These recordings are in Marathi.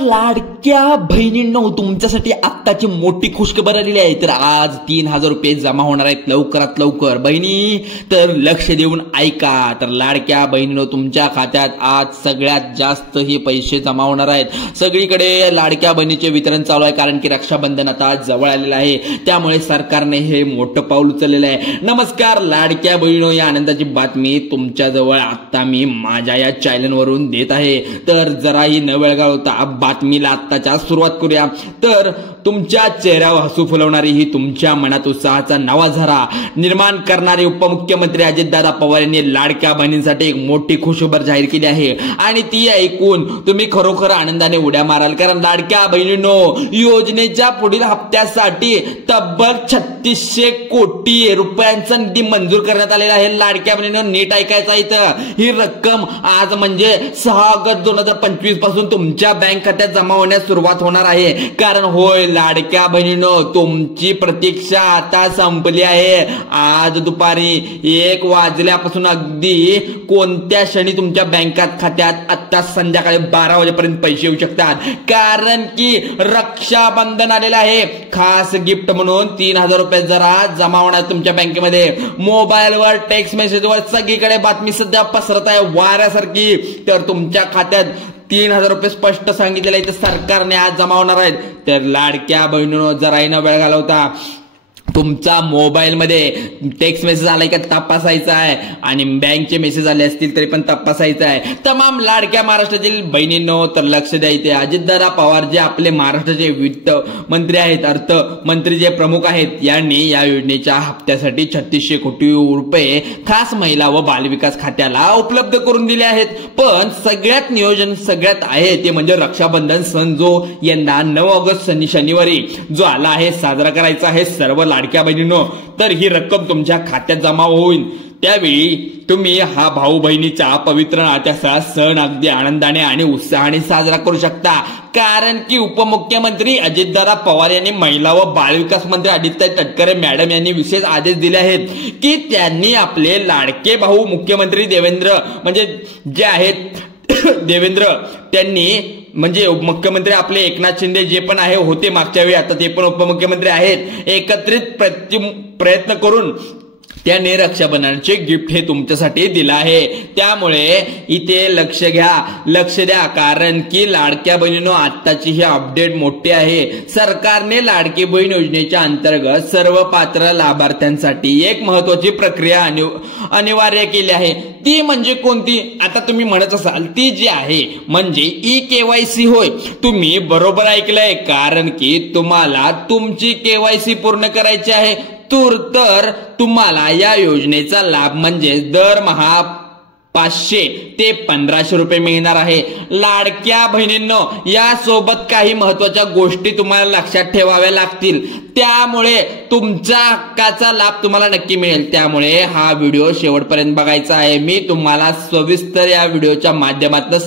लाडक्या बहिणींनो, तुमच्यासाठी आत्ताची मोठी खुशखबर आलेली आहे। तर आज 3000 रुपये जमा होणार आहेत लवकरात लवकर। बहिणी तर लक्ष देऊन ऐका। तर लाडक्या बहिणींनो, तुमच्या खात्यात आज सगळ्यात जास्त हे पैसे जमा होणार आहेत। सगळीकडे लाडक्या बहिणीचे वितरण चालू आहे, कारण की रक्षाबंधन आता जवळ आलेलं आहे। त्यामुळे सरकारने हे मोठं पाऊल उचललेलं आहे। नमस्कार लाडक्या बहिणींनो, या आनंदाची बातमी तुमच्या जवळ आता मी माझ्या या चॅनलवरून देत आहे। तर जराही न वेळ घालवता बातमीला आत्ताच्या सुरुवात करूया। तर तुमच्या चेहऱ्यावर हसू फुलवणारी ही तुमच्या मनात उत्साहाचा नवा झरा निर्माण करणारे उपमुख्यमंत्री अजितदादा पवार यांनी लाडक्या बहिणींसाठी एक मोठी खुशखबर जाहीर केली आहे, आणि ती ऐकून तुम्ही खरोखर आनंदाने उड्या माराल। कारण लाडक्या बहिणींनो, योजनेच्या पुढील हप्त्यासाठी तब्बल 3600 कोटी रुपयांचा निधी मंजूर करण्यात आलेला आहे। लाडक्या बहिणींनो, नीट ऐकायचं इथं, ही रक्कम आज म्हणजे 6 ऑगस्ट 2025 पासून तुमच्या बँक खात्यात जमा होण्यास सुरुवात होणार आहे। कारण होय लाडक्या बहिणींनो, तुमची प्रतीक्षा आता संपली आहे। आज दुपारी 1 वाजल्यापासून अगदी कोणत्या क्षणी तुमच्या बँक खात्यात आता संध्याकाळी 12 वाजेपर्यंत पैसे येऊ शकतात, कारण की रक्षाबंधन आलेलं आहे। खास गिफ्ट म्हणून 3000 रुपये जरा जमा होणार तुमच्या बँकेमध्ये। मोबाईलवर, टेक्स्ट मेसेजवर सगळीकडे बातमी सध्या पसरत आहे वाऱ्यासारखी। तर तुमच्या खात्यात 3000 रुपये स्पष्ट सांगितलेलं आहे, तर सरकारने आज जमा होणार आहेत। तर लाडक्या बहिणींनो, जराही न वेळ घालवता तुमचा मोबाईल मध्ये टेक्स्ट मेसेज आलाय का तपासायचा आहे, आणि बँकचे मेसेज आले असतील तरी पण तपासायचं आहे। तमाम लाडक्या महाराष्ट्रातील बहिणींनो, तर लक्ष द्यायचे। अजितदादा पवार जे आपले महाराष्ट्राचे वित्त मंत्री आहेत, अर्थ मंत्री जे प्रमुख आहेत, यांनी या योजनेच्या हप्त्यासाठी 3600 कोटी रुपये खास महिला व बालविकास खात्याला उपलब्ध करून दिले आहेत। पण सगळ्यात नियोजन सगळ्यात आहे ते म्हणजे रक्षाबंधन सण, जो यंदा 9 ऑगस्ट शनिवारी जो आला आहे, साजरा करायचा आहे सर्व लाडक्या बहिणींनो। तर ही रक्कम तुमच्या खात्यात जमा होईल, त्यावेळी तुम्ही हा भाऊ बहिणीचा पवित्र नात्याचा सण अगदी आनंदाने आणि उत्साहाने साजरा करू शकता। कारण की उपमुख्यमंत्री अजितदादा पवार यांनी महिला व बालविकास मंत्री आदित्य तटकरे मॅडम यांनी विशेष आदेश दिले आहेत की त्यांनी आपले लाडके भाऊ मुख्यमंत्री देवेंद्र म्हणजे जे आहेत देवेंद्र त्यांनी म्हणजे मुख्यमंत्री आपले एकनाथ शिंदे जे पण आहे होते मागच्या वेळी, आता ते पण उपमुख्यमंत्री आहेत, एकत्रित प्रयत्न करून त्याने रक्षाबंधनाचे गिफ्ट हे तुमच्यासाठी दिलं आहे। त्यामुळे इथे लक्ष घ्या, लक्ष द्या, कारण की लाडक्या बहिणींनो, आत्ताची ही अपडेट मोठी आहे। सरकारने लाडकी बहीण योजनेच्या अंतर्गत सर्व पात्र लाभार्थ्यांसाठी एक महत्वाची प्रक्रिया अनिवार्य केली आहे। ती म्हणजे कोणती, आता तुम्ही म्हणत असाल, ती जी आहे म्हणजे KYC होय। तुम्ही बरोबर ऐकलंय, कारण की तुम्हाला तुमची KYC पूर्ण करायची आहे। तर तुम्हाला या योजनेचा लाभ म्हणजे दरमहा 500 ते 1500 रुपये मिळणार आहे। लाडक्या बहिणींनो, यासोबत काही महत्वाच्या गोष्टी तुम्हाला लक्षात ठेवाव्या लागतील, त्यामुळे तुमच्या हक्काचा लाभ तुम्हाला नक्की मिळेल। त्यामुळे हा व्हिडिओ शेवटपर्यंत बघायचा आहे। मी तुम्हाला सविस्तर या व्हिडिओच्या माध्यमातून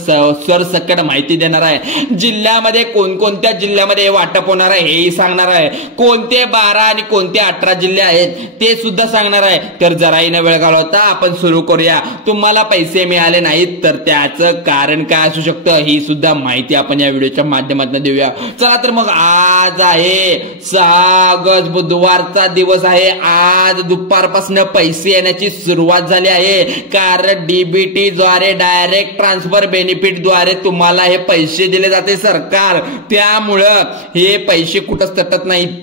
सरसकट माहिती देणार आहे। जिल्ह्यामध्ये कोणकोणत्या जिल्ह्यामध्ये वाटप होणार आहे हेही सांगणार आहे, कोणते 12 आणि कोणते 18 जिल्हे आहेत ते सुद्धा सांगणार आहे। तर जराही न वेळ घालवता आपण सुरू करूया। तुम्हाला पैसे मिळाले नाहीत तर त्याचं कारण काय असू शकतं, ही सुद्धा माहिती आपण या व्हिडिओच्या माध्यमातून देऊया। चला तर मग, आज आहे 6 ऑगस्ट, बुधवारचा दिवस आहे। आज दुपारपासून पैसे येण्याची सुरुवात झाली आहे, कारण DBT द्वारे डायरेक्ट ट्रान्सफर बेनिफिट द्वारे तुम्हाला हे पैसे दिले जाते सरकार। त्यामुळं हे पैसे कुठंच तटत नाहीत।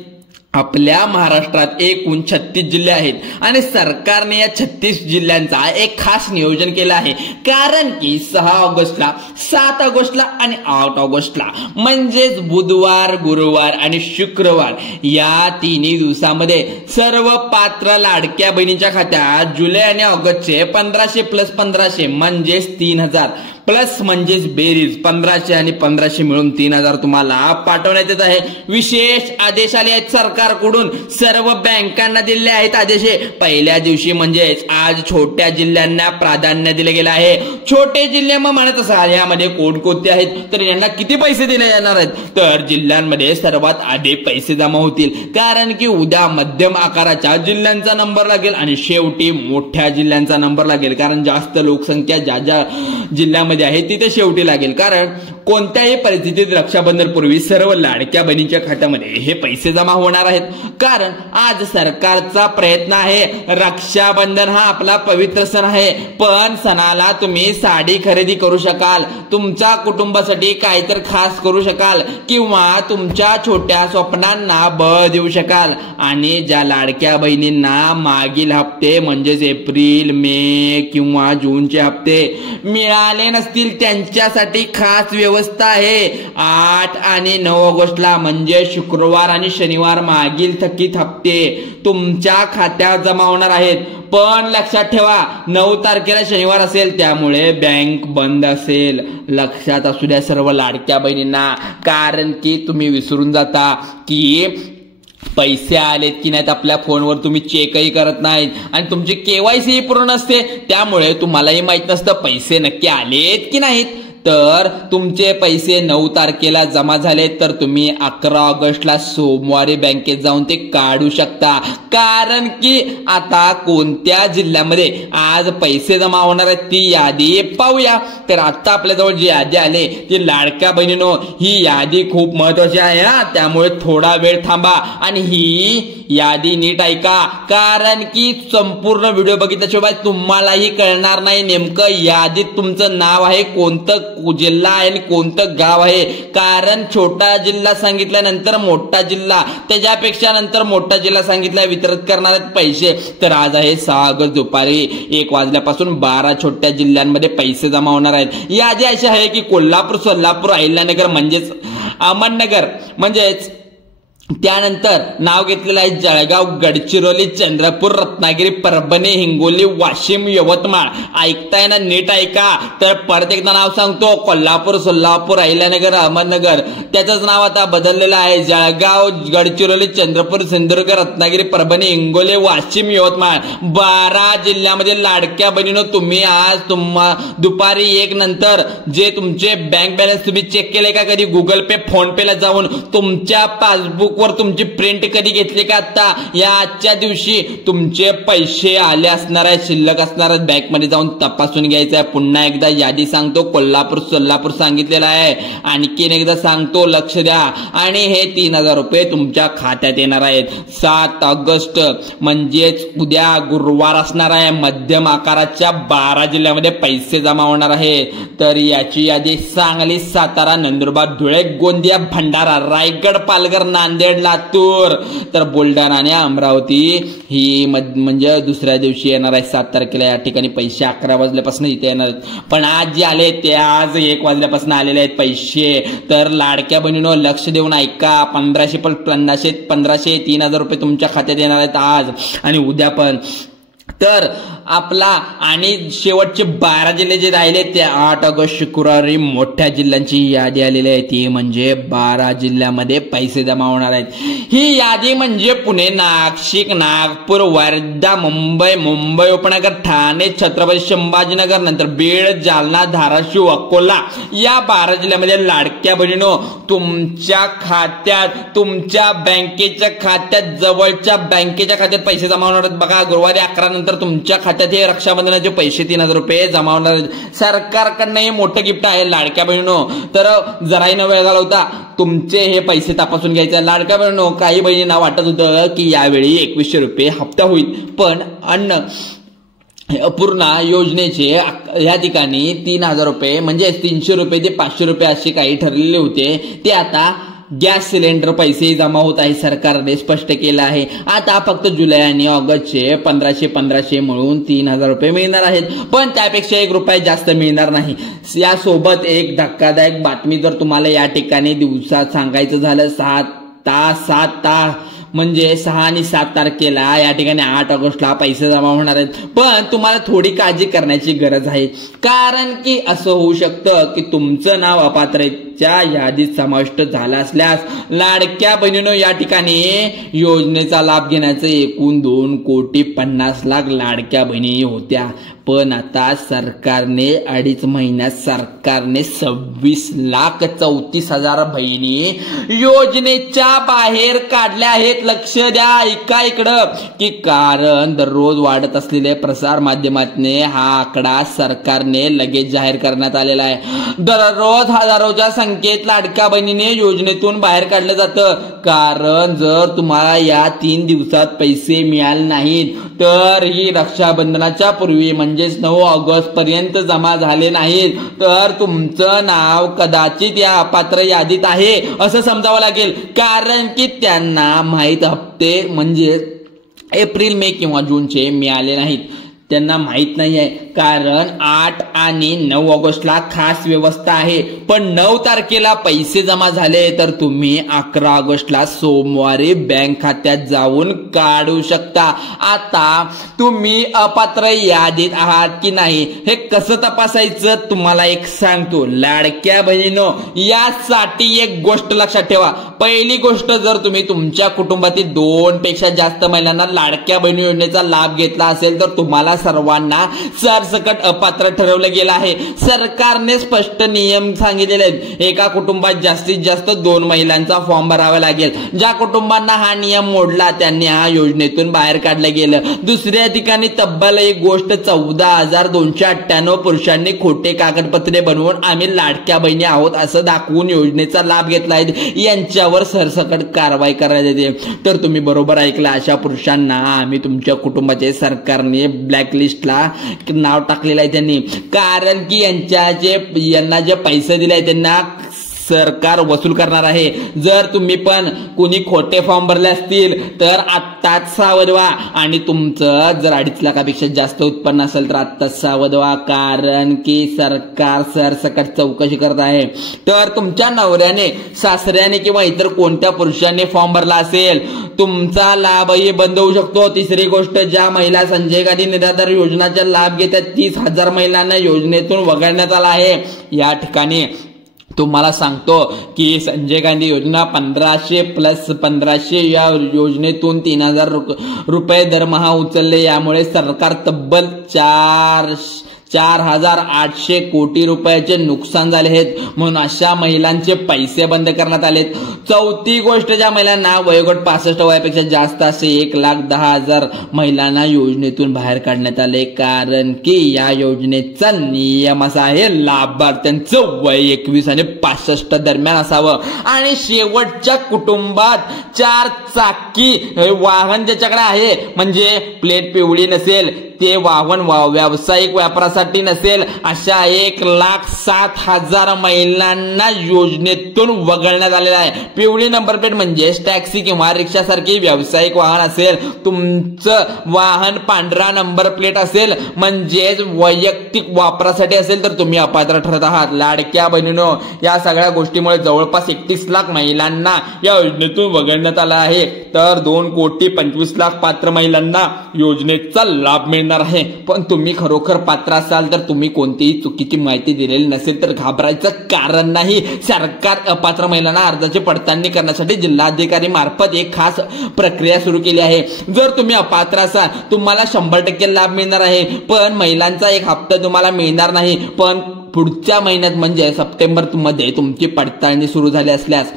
आपल्या महाराष्ट्रात एकूण 36 जिल्हे आहेत, आणि सरकारने या 36 जिल्ह्यांचा एक खास नियोजन केलं आहे। कारण की 6 ऑगस्टला, 7 ऑगस्टला आणि 8 ऑगस्टला म्हणजेच बुधवार, गुरुवार आणि शुक्रवार या 3 दिवसामध्ये सर्व पात्र लाडक्या बहिणीच्या खात्यात जुलै आणि ऑगस्टचे 1500 प्लस 1500 म्हणजेच 3000 प्लस म्हणजेच बेरीज 1500 आणि 1500 मिळून 3000 तुम्हाला पाठवण्यात येत आहे। विशेष आदेश आले आहेत सरकारकडून, सर्व बँकांना दिले आहेत आदेश। पहिल्या दिवशी म्हणजेच आज छोट्या जिल्ह्यांना प्राधान्य दिले गेले आहे। छोटे जिल्हे मग म्हणत असाल यामध्ये कोणकोणते आहेत, तर यांना किती पैसे दिले जाणार आहेत, तर जिल्ह्यांमध्ये सर्वात आधी पैसे जमा होतील, कारण की उद्या मध्यम आकाराच्या जिल्ह्यांचा नंबर लागेल आणि शेवटी मोठ्या जिल्ह्यांचा नंबर लागेल। कारण जास्त लोकसंख्या ज्या ज्या जिल्ह्यामध्ये खात्यामध्ये आहे तिथे शेवटी लागेल, कारण कोणत्याही परिस्थितीत रक्षाबंधनपूर्वी सर्व लाडक्या बहिणींच्या खात्यामध्ये हे पैसे जमा होणार आहेत. कारण आज सरकारचा प्रयत्न आहे, रक्षाबंधन हा आपला पवित्र सण आहे, पण सणाला तुम्ही साडी खरेदी करू शकाल, तुमच्या कुटुंबासाठी काहीतरी खास करू शकाल किंवा तुमच्या छोट्या स्वप्नांना बळ देऊ शकाल. आणि ज्या लाडक्या बहिणींना मागील हप्ते म्हणजेच एप्रिल, मे किंवा जूनचे हप्ते मिळाले नसतील त्यांच्यासाठी खास व्यवस्था आहे. 8 आणि 9 ऑगस्टला म्हणजे शुक्रवार आणि शनिवार मागील थकीत हप्ते तुमच्या खात्यात जमा होणार आहेत. पण लक्षात ठेवा 9 तारखेला शनिवार असेल, त्यामुळे बँक बंद असेल. लक्षात असू द्या सर्व लाडक्या बहिणींना, कारण की तुम्ही विसरून जाता की पैसे आलेत की नाहीत आपल्या फोनवर तुम्ही चेकही करत नाहीत आणि तुमची KYC पूर्ण नसते, त्यामुळे तुम्हालाही माहित नसतं पैसे नक्की आलेत की नाहीत. तर तुमचे पैसे 9 तारखेला जमा झाले तर तुम्ही 11 ऑगस्टला सोमवारी बँकेत जाऊन ते काढू शकता. कारण की आता कोणत्या जिल्ह्यामध्ये आज पैसे जमा होणार आहेत ती यादी पाहूया. तर आता आपल्याजवळ जी यादी आली ती लाडक्या बहिणीनो, ही यादी खूप महत्वाची आहे हा, त्यामुळे थोडा वेळ थांबा आणि ही यादी नीट ऐका, कारण की संपूर्ण व्हिडिओ बघितल्याशिवाय तुम्हालाही कळणार नाही नेमकं यादीत तुमचं नाव आहे, कोणतं जिल्हा आहे आणि कोणतं गाव आहे. कारण छोटा जिल्हा सांगितल्यानंतर मोठा जिल्हा, त्याच्यापेक्षा नंतर मोठा जिल्हा सांगितला वितरित करणार आहेत पैसे. तर आज आहे 6 ऑगस्ट दुपारी 1 वाजल्यापासून 12 छोट्या जिल्ह्यांमध्ये पैसे जमा होणार आहेत. यादी अशी आहे की कोल्हापूर, सोलापूर, अहिल्यानगर म्हणजेच अहमदनगर, म्हणजेच त्यानंतर नाव घेतलेलं आहे जळगाव, गडचिरोली, चंद्रपूर, रत्नागिरी, परभणी, हिंगोली, वाशिम, यवतमाळ. ऐकताय ना, नीट ऐका. तर परत एकदा नाव सांगतो, कोल्हापूर, सोलापूर, अहिल्यानगर, अहमदनगर. त्याचंच नाव आता बदललेलं आहे, जळगाव, गडचिरोली, चंद्रपूर, सिंधुदुर्ग, रत्नागिरी, परभणी, हिंगोली, वाशिम, यवतमाळ. 12 जिल्ह्यामध्ये लाडक्या बहिणीनो तुम्ही आज दुपारी 1 नंतर जे तुमचे बँक बॅलन्स तुम्ही चेक केले का कधी गुगल पे, फोन पेला जाऊन तुमच्या पासबुक वर तुमची प्रिंट कधी घेतली का? आता या आजच्या दिवशी तुमचे पैसे आले असणार आहेत, शिल्लक असणार आहेत, बँक मध्ये जाऊन तपासून घ्यायचं आहे. पुन्हा एकदा यादी सांगतो, कोल्हापूर, सोलापूर सांगितलेलं आहे, आणखीन एकदा सांगतो, लक्ष द्या. आणि हे 3000 रुपये तुमच्या खात्यात येणार आहेत. 7 ऑगस्ट म्हणजेच उद्या गुरुवार असणार आहे, मध्यम आकाराच्या 12 जिल्ह्यामध्ये पैसे जमा होणार आहे. तर याची यादी सांगली, सातारा, नंदुरबार, धुळे, गोंदिया, भंडारा, रायगड, पालघर, नांदेड, लातूर, तर बुलढाणा आणि अमरावती ही म्हणजे दुसऱ्या दिवशी येणार आहे 7 तारखेला. या ठिकाणी पैसे 11 वाजल्यापासून इथे येणार आहेत, पण आज जे आले ते आज 1 वाजल्यापासून आलेले आहेत पैसे. तर लाडक्या बहिणीनो लक्ष देऊन ऐका, 1500 पण 1500 3000 रुपये तुमच्या खात्यात येणार आहेत आज आणि उद्या पण. तर आपला आणि शेवटचे 12 जिल्हे जे राहिले ते 8 ऑगस्ट शुक्रवारी मोठ्या जिल्ह्यांची यादी आलेली आहे, ती म्हणजे 12 जिल्ह्यामध्ये पैसे जमा होणार आहेत. ही यादी म्हणजे पुणे, नाशिक, नागपूर, वर्धा, मुंबई उपनगर, ठाणे, छत्रपती संभाजीनगर, नंतर बीड, जालना, धाराशिव, अकोला या 12 जिल्ह्यामध्ये लाडक्या बहिणीनो तुमच्या खात्यात, तुमच्या बँकेच्या खात्यात, जवळच्या बँकेच्या खात्यात पैसे जमा होणार आहेत. बघा गुरुवारी 11 नंतर तुमच्या खात्यात हे रक्षाबंधनाचे पैसे 3000 रुपये जमा होणार आहेत. सरकारकडनं हे मोठं गिफ्ट आहे लाडक्या बहिणीनो. तर जराही न वेळ घालवता तुमचे हे पैसे तपासून घ्यायचे. लाडक्या बहिणीनो काही बहिणींना वाटत होतं की यावेळी 2100 रुपये हप्ता होईल, पण पूर्ण योजनेचे या ठिकाणी 3000 रुपये म्हणजे 300 रुपये ते 500 रुपये असे काही ठरलेले होते, ते आता गॅस सिलेंडर पैसे जमा होत आहे, सरकारने स्पष्ट केलं आहे. आता फक्त जुलै आणि ऑगस्टचे 1500 मिळून 3000 रुपये मिळणार आहेत, पण त्यापेक्षा 1 रुपया जास्त मिळणार नाही. यासोबत एक धक्कादायक बातमी जर तुम्हाला या ठिकाणी दिवसात सांगायचं झालं, 7 तास म्हणजे 6 आणि 7 तारखेला या ठिकाणी 8 ऑगस्टला पैसे जमा होणार आहेत. पण तुम्हाला थोडी काळजी करण्याची गरज आहे, कारण की असं होऊ शकतं की तुमचं नाव अपात्रतेच्या यादीत समाविष्ट झालं असल्यास लाडक्या बहिणीनो या ठिकाणी योजनेचा लाभ घेण्याचे एकूण 2,50,00,000 लाडक्या बहिणी होत्या. पण आता सरकारने 2.5 महिन्यात सरकारने 26,34,000 बहिणी योजनेच्या बाहेर काढल्या आहेत. आहेत. लक्ष द्या, ऐका इकडं, की कारण दररोज वाढत असलेले प्रसार माध्यमातने हा आकडा सरकारने लगेच जाहीर करण्यात आलेला आहे. दररोज हजारोच्या संख्येत लाडक्या बहिणीने योजनेतून बाहेर काढलं जातं. कारण जर तुम्हाला या 3 दिवसात पैसे मिळाले नाहीत तर ही रक्षाबंधनाच्या पूर्वी म्हणजेच 9 ऑगस्ट पर्यंत जमा झाले नाहीत तर तुमचं नाव कदाचित या अपात्र यादीत आहे असं समजावं लागेल. कारण की त्यांना माहीत हप्ते म्हणजे एप्रिल, मे किंवा जूनचे मिळाले नाहीत. त्यांना माहित नाही आहे. कारण 8 आणि 9 ऑगस्टला खास व्यवस्था आहे, पण 9 तारखेला पैसे जमा झाले तर तुम्ही 11 ऑगस्टला सोमवारी बँक खात्यात जाऊन काढू शकता. आता तुम्ही अपात्र यादीत आहात की नाही हे कसं तपासायचं तुम्हाला एक सांगतो. लाडक्या बहिणीनो, यासाठी एक गोष्ट लक्षात ठेवा. पहिली गोष्ट, जर तुम्ही तुमच्या कुटुंबातील 2 पेक्षा जास्त महिलांना लाडक्या बहिणी योजनेचा लाभ घेतला असेल तर तुम्हाला सर्वांना सरसकट अपात्र ठरवलं गेलं आहे. सरकारने स्पष्ट नियम सांगितलेले आहेत. एका कुटुंबात जास्तीत जास्त 2 महिलांचा फॉर्म भरावा लागेल. ज्या कुटुंबांना हा नियम मोडला त्यांनी हा योजनेतून बाहेर काढलं गेलं. दुसऱ्या ठिकाणी तब्बल एक गोष्ट 14,298 पुरुषांनी खोटे कागदपत्रे बनवून आम्ही लाडक्या बहिणी आहोत असं दाखवून योजनेचा लाभ घेतला आहे. यांच्यावर सरसकट कारवाई करण्यात येते. तर तुम्ही बरोबर ऐकलं, अशा पुरुषांना आम्ही तुमच्या कुटुंबाचे सरकारने ब्लॅकलिस्टला नाव टाकलेलं आहे त्यांनी. कारण की यांना जे पैसे दिले त्यांना सरकार वसूल करणार आहे. जर तुम्ही पण कोणी खोटे फॉर्म भरले असतील तर आत्ताच सावध व्हा. आणि तुमचं जर 2.5 लाखापेक्षा जास्त उत्पन्न असेल तर आत्ताच सावध व्हा. कारण की सरकार सरसकट चौकशी करत आहे. तर तुमच्या नवऱ्याने, सासऱ्याने किंवा इतर कोणत्या पुरुषाने फॉर्म भरला असेल तुमचा लाभही बंद होऊ शकतो. तिसरी गोष्ट, ज्या महिला संजय गांधी निराधार योजनाचा लाभ घेतात 30,000 महिलांना योजनेतून वगळण्यात आला आहे. या ठिकाणी तुम्हाला सांगतो की संजय गांधी योजना 1500 + 1500 या योजनेतून 3,000 रुपये दरमहा उचलले. यामुळे सरकार तब्बल 4,800 कोटी रुपयाचे नुकसान झाले आहेत. म्हणून अशा महिलांचे पैसे बंद करण्यात आलेत. चौथी गोष्ट, ज्या महिलांना वयोगट 65 वयापेक्षा जास्त असे 1,10,000 महिलांना योजनेतून बाहेर काढण्यात आले. कारण की या योजनेचा नियम असा आहे, लाभार्थ्यांचं वय 21 आणि 65 दरम्यान असावं आणि शेवटच्या कुटुंबात 4 चाकी वाहन ज्याच्याकडे आहे म्हणजे प्लेट पिवळी नसेल, ते वाहन व्यावसायिक वापरासाठी नसेल, अशा 1,07,000 महिलांना योजनेतून वगळण्यात आलेला आहे. पिवळी नंबर प्लेट म्हणजे टॅक्सी किंवा रिक्षासारखी व्यावसायिक वाहन असेल. तुमचं वाहन पांढरा नंबर प्लेट असेल म्हणजेच वैयक्तिक वापरासाठी असेल तर तुम्ही अपात्र ठरत आहात. लाडक्या बहिणीनो, या सगळ्या गोष्टीमुळे जवळपास 31 लाख महिलांना या योजनेतून वगळण्यात आला आहे. तर 2,25,00,000 पात्र महिलांना योजनेचा लाभ मिळणार आहे. पण तुम्ही खरोखर पात्र असाल तर तुम्ही कोणतीही चुकीची माहिती दिलेली नसेल तर घाबरायचं कारण नाही. सरकार अपात्र महिलांना अर्जाची पडताळणी करण्यासाठी जिल्हाधिकारी मार्फत एक खास प्रक्रिया सुरू केली आहे. जर तुम्ही अपात्र असाल तुम्हाला 100% लाभ मिळणार आहे. पण महिलांचा एक हप्ता तुम्हाला मिळणार नाही. पण पुढच्या महिन्यात म्हणजे सप्टेंबर मध्ये तुमची पडताळणी सुरू झाली असल्यास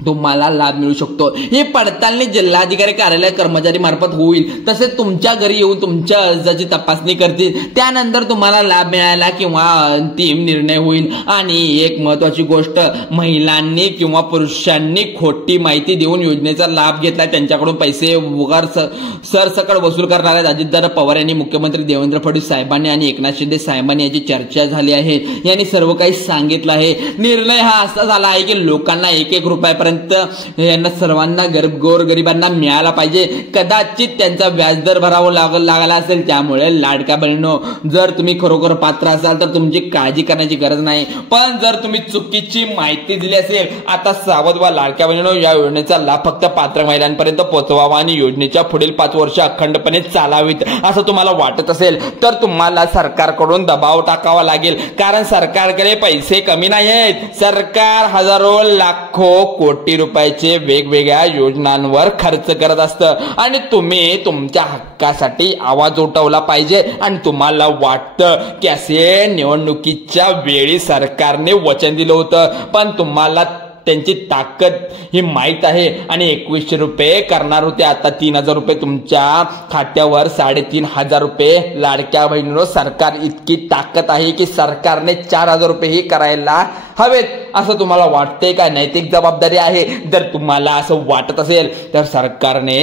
तुम्हाला लाभ मिळू शकतो. ही पडताळणी जिल्हाधिकारी कार्यालय कर्मचारी मार्फत होईल. तसेच तुमच्या घरी येऊन तुमच्या अर्जाची तपासणी करतील. त्यानंतर तुम्हाला लाभ मिळाला किंवा अंतिम निर्णय होईल. आणि एक महत्वाची गोष्ट, महिलांनी किंवा पुरुषांनी खोटी माहिती देऊन योजनेचा लाभ घेतला त्यांच्याकडून पैसे वगैर सरसकट वसूल करणार आहेत. अजितदादा पवार यांनी, मुख्यमंत्री देवेंद्र फडणवीस साहेबांनी आणि एकनाथ शिंदे साहेबांनी याची चर्चा झाली आहे. यांनी सर्व काही सांगितलं आहे. निर्णय हा असा झाला आहे की लोकांना 1-1 रुपयापर्यंत यांना सर्वांना गोरगरिबांना मिळाला पाहिजे. कदाचित त्यांचा व्याजदर भरावा लागला असेल. त्यामुळे लाडक्या बहिणींनो, जर तुम्ही खरोखर पात्र असाल तर तुमची काळजी करण्याची गरज नाही. पण जर तुम्ही चुकीची माहिती दिली असेल, आता सावध व्हा. लाडक्या बहिणींनो, या योजनेचा लाभ फक्त पात्र महिलांपर्यंत पोहोचवावा आणि योजनेच्या पुढील 5 वर्ष अखंडपणे चालावीत असं तुम्हाला वाटत असेल तर तुम्हाला सरकारकडून दबाव टाकावा लागेल. कारण सरकारकडे पैसे कमी नाही आहेत. सरकार हजारो लाखो कोटी रुपयाचे वेगवेगळ्या योजनांवर खर्च करत असतं आणि तुम्ही तुमच्या हक्कासाठी आवाज उठवला पाहिजे. आणि तुम्हाला वाटतं की असे निवडणुकीच्या वेळी सरकारने वचन दिलं होतं, पण तुम्हाला त्यांची ताकद ही माहीत आहे आणि 2100 रुपये करणार होते, आता 3000 रुपये तुमच्या खात्यावर 3500 रुपये. लाडक्या बहिणींनो, सरकार इतकी ताकद आहे की सरकारने 4000 रुपये ही करायला हवेत असं तुम्हाला वाटतंय का? नैतिक जबाबदारी आहे. जर तुम्हाला असं वाटत असेल तर सरकारने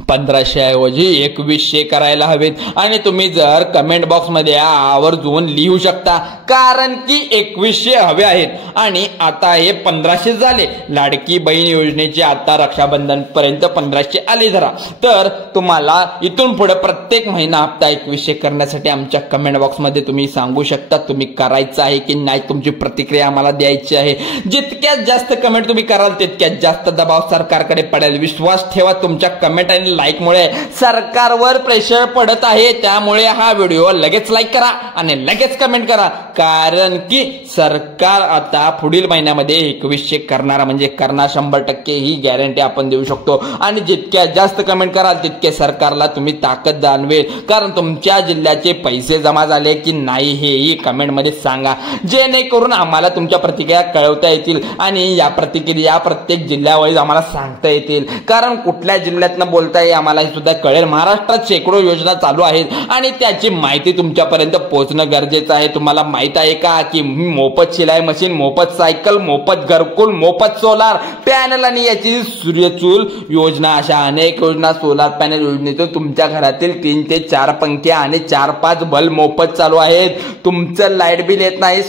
1500 ऐवजी 2100 करायला हवेत. आणि तुम्ही जर कमेंट बॉक्स मध्ये आवर्जून लिहू शकता, कारण की 2100 हवे आहेत आणि आता हे 1500 झाले. लाडकी बहीण योजनेचे आता रक्षाबंधन पर्यंत 1500 आले धरा, तर तुम्हाला इथून पुढे प्रत्येक महिना हप्ता 2100 करण्यासाठी आमच्या कमेंट बॉक्स मध्ये तुम्ही सांगू शकता. तुम्ही करायचं आहे की नाही, तुमची प्रतिक्रिया आम्हाला द्यायची आहे. जितक्यात जास्त कमेंट तुम्ही कराल तितक्यात जास्त दबाव सरकारकडे पडेल. विश्वास ठेवा, तुमच्या कमेंट आणि लाईक मुळे सरकारवर प्रेशर पडत आहे. त्यामुळे हा व्हिडिओ लगेच लाईक करा आणि लगेच कमेंट करा, कारण की सरकार आता पुढील महिन्यामध्ये 2100 करणार म्हणजे करणार 100% ही गॅरंटी आपण देऊ शकतो. आणि जितक्या जास्त कमेंट कराल तितके सरकारला तुम्ही ताकद जाणवेल, कारण तुमच्या जिल्ह्याचे पैसे जमा झाले की नाही हेही कमेंट मध्ये सांगा, जेणेकरून आम्हाला तुमच्या प्रतिक्रिया कळवता येतील आणि या प्रतिक्रिया प्रत्येक जिल्ह्यावाईज आम्हाला सांगता येतील. कारण कुठल्या जिल्ह्यातनं बोलताय आम्हाला सुद्धा कळेल. महाराष्ट्रात शेकडो योजना चालू आहेत आणि त्याची माहिती तुमच्यापर्यंत पोहोचणं गरजेचं आहे. तुम्हाला माहित आहे का की मोफत शिलाई मशीन, मोफत सायकल, मोफत घरकुल, मोफत सोलार पॅनल आणि याची सूर्यचूल योजना, अशा अनेक योजना, सोलार पॅनल योजनेतून तुमच्या घरातील 3 ते 4 पंखे आणि 4-5 बल्ब मोफत चालू आहेत. तुमचं लाईट बिल येत नाही.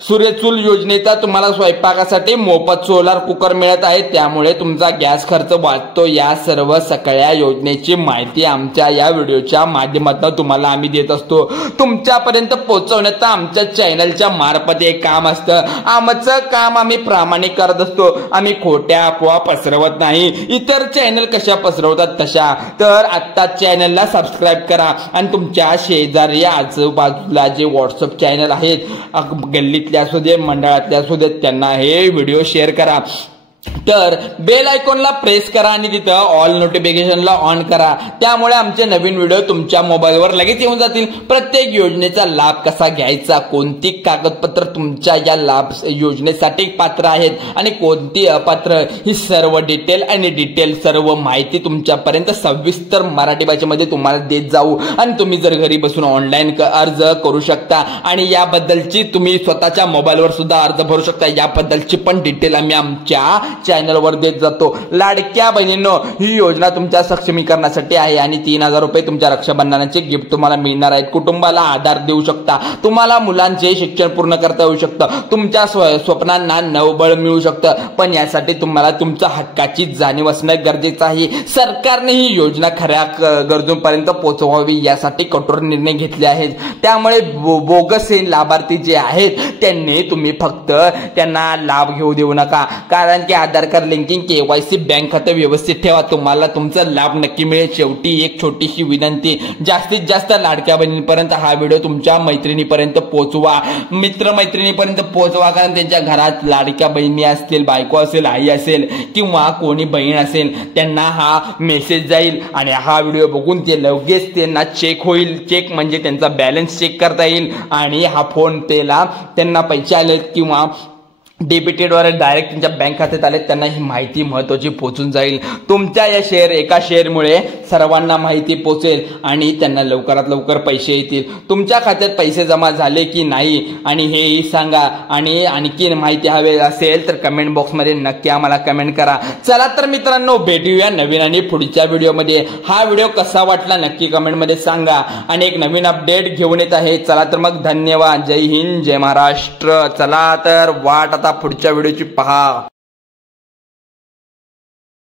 सूर्यचूल योजनेचा तुम्हाला स्वयंपाकासाठी मोफत सोलार कुकर मिळत आहे, त्यामुळे तुमचा गॅस खर्च वाचतो. या सर्व सगळ्या योजनेची माहिती आमच्या या व्हिडिओच्या माध्यमातून तुम्हाला आम्ही देत असतो. तुमच्यापर्यंत पोहोचवण्याचं आमच्या चॅनलच्या मार्फत एक काम असतं. आमचं काम आम्ही प्रामाणिक करत असतो. आम्ही खोट्या अफवा पसरवत नाही. इतर चॅनल कशा पसरवतात तशा. तर आता चॅनलला सबस्क्राईब करा आणि तुमच्या शेजारी आजूबाजूला जे व्हॉट्सअप चॅनल आहेत, गल्लीत असू दे, मंडळातले असू दे, त्यांना हे व्हिडिओ शेअर करा. तर बेल आयकॉनला प्रेस करा आणि तिथं ऑल नोटिफिकेशनला ऑन करा. त्यामुळे आमचे नवीन व्हिडिओ तुमच्या मोबाईलवर लगेच येऊन जातील. प्रत्येक योजनेचा लाभ कसा घ्यायचा, कोणती कागदपत्र तुमच्या या लाभ योजनेसाठी पात्र आहेत आणि कोणती अपात्र, ही सर्व डिटेल सर्व माहिती तुमच्यापर्यंत सविस्तर मराठी भाषेमध्ये तुम्हाला देत जाऊ. आणि तुम्ही जर घरी बसून ऑनलाईन अर्ज करू शकता आणि याबद्दलची तुम्ही स्वतःच्या मोबाईलवर सुद्धा अर्ज भरू शकता. याबद्दलची पण डिटेल आम्ही आमच्या चॅनलवर देत जातो. लाडक्या बहिणींनो, ही योजना तुमच्या सक्षमीकरणासाठी आहे आणि 3000 रुपये तुमच्या रक्षाबंधनाचे गिफ्ट तुम्हाला मिळणार आहेत. कुटुंबाला आधार देऊ शकता, तुम्हाला मुलांचे शिक्षण पूर्ण करता येऊ शकतं, तुमच्या स्वप्नांना नवबळ मिळू शकतं. पण यासाठी तुम्हाला तुमच्या हक्काची जाणीव असणं गरजेचं आहे. सरकारने ही योजना खऱ्या गरजूंपर्यंत पोहोचवावी यासाठी कठोर निर्णय घेतले आहेत. त्यामुळे बोगस हे लाभार्थी जे आहेत त्यांनी तुम्ही फक्त त्यांना लाभ घेऊ देऊ नका, कारण की आधार कार्ड लिंकिंग, KYC, बँक खाते व्यवस्थित ठेवा. तुम्हाला तुमचा लाभ नक्की मिळेल. शेवटी एक छोटीशी विनंती, जास्तीत जास्त लाडक्या बहिणींपर्यंत हा व्हिडिओ तुमच्या मैत्रिणीपर्यंत पोहोचवा, मित्रमैत्रिणीपर्यंत पोहोचवा, कारण त्यांच्या घरात लाडक्या बहिणी असतील, बायको असेल, आई असेल किंवा कोणी बहीण असेल, त्यांना हा मेसेज जाईल आणि हा व्हिडिओ बघून ते लगेच त्यांना चेक होईल. चेक म्हणजे त्यांचा बॅलन्स चेक करता येईल आणि हा फोन पेला त्यांना पैसे आले किंवा डेबिटेडद्वारे डायरेक्ट त्यांच्या बँक खात्यात आले, त्यांना ही माहिती महत्त्वाची पोहोचून जाईल. तुमच्या या एका शेअरमुळे सर्वांना माहिती पोहोचेल आणि त्यांना लवकरात लवकर पैसे येतील. तुमच्या खात्यात पैसे जमा झाले की नाही आणि हेही सांगा. आणि आणखी माहिती हवी असेल तर कमेंट बॉक्समध्ये नक्की आम्हाला कमेंट करा. चला तर मित्रांनो, भेटूया नवीन आणि पुढच्या व्हिडिओमध्ये. हा व्हिडिओ कसा वाटला नक्की कमेंटमध्ये सांगा आणि एक नवीन अपडेट घेऊन येत आहे. चला तर मग धन्यवाद. जय हिंद, जय महाराष्ट्र. चला तर वाट आता पुढच्या व्हिडिओची पहा.